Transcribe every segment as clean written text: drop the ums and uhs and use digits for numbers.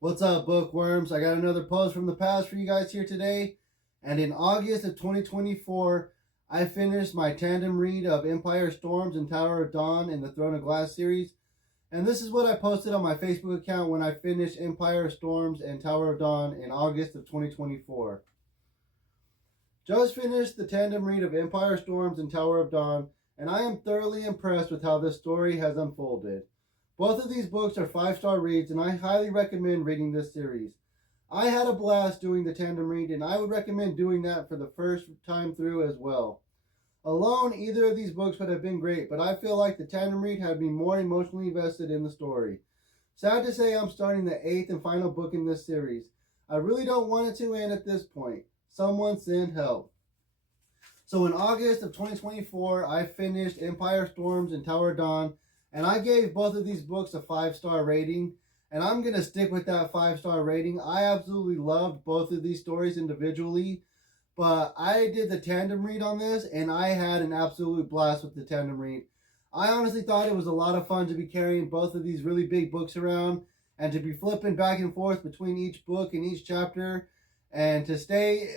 What's up, bookworms? I got another post from the past for you guys here today. And in August of 2024, I finished my tandem read of Empire Storms and Tower of Dawn in the Throne of Glass series. And this is what I posted on my Facebook account when I finished Empire Storms and Tower of Dawn in August of 2024. Just finished the tandem read of Empire Storms and Tower of Dawn, and I am thoroughly impressed with how this story has unfolded. Both of these books are 5-star reads, and I highly recommend reading this series. I had a blast doing the tandem read, and I would recommend doing that for the first time through as well. Alone, either of these books would have been great, but I feel like the tandem read had me more emotionally invested in the story. Sad to say, I'm starting the 8th and final book in this series. I really don't want it to end at this point. Someone send help. So in August of 2024, I finished Empire Storms and Tower of Dawn, and I gave both of these books a 5-star rating, and I'm going to stick with that 5-star rating. I absolutely loved both of these stories individually, but I did the tandem read on this, and I had an absolute blast with the tandem read. I honestly thought it was a lot of fun to be carrying both of these really big books around, and to be flipping back and forth between each book and each chapter, and to stay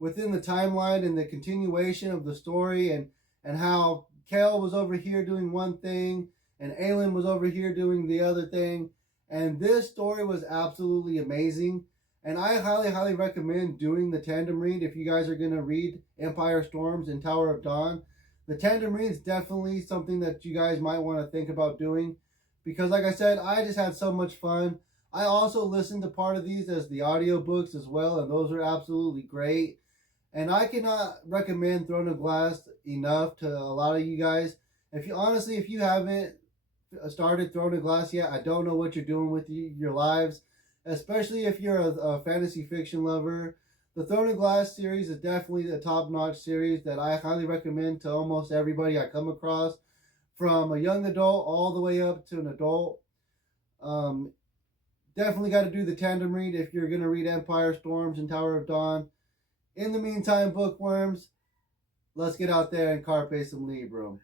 within the timeline and the continuation of the story, and how Kel was over here doing one thing, and Aelin was over here doing the other thing. And this story was absolutely amazing. And I highly, highly recommend doing the tandem read if you guys are going to read Empire Storms and Tower of Dawn. The tandem read is definitely something that you guys might want to think about doing. Because like I said, I just had so much fun. I also listened to part of these as the audiobooks as well, and those are absolutely great. And I cannot recommend Throne of Glass enough to a lot of you guys. If you haven't started Throne of Glass yet, I don't know what you're doing with your lives. Especially if you're a fantasy fiction lover. The Throne of Glass series is definitely a top-notch series that I highly recommend to almost everybody I come across. From a young adult all the way up to an adult. Definitely got to do the tandem read if you're going to read Empire Storms and Tower of Dawn. In the meantime, bookworms, let's get out there and carpe some librum.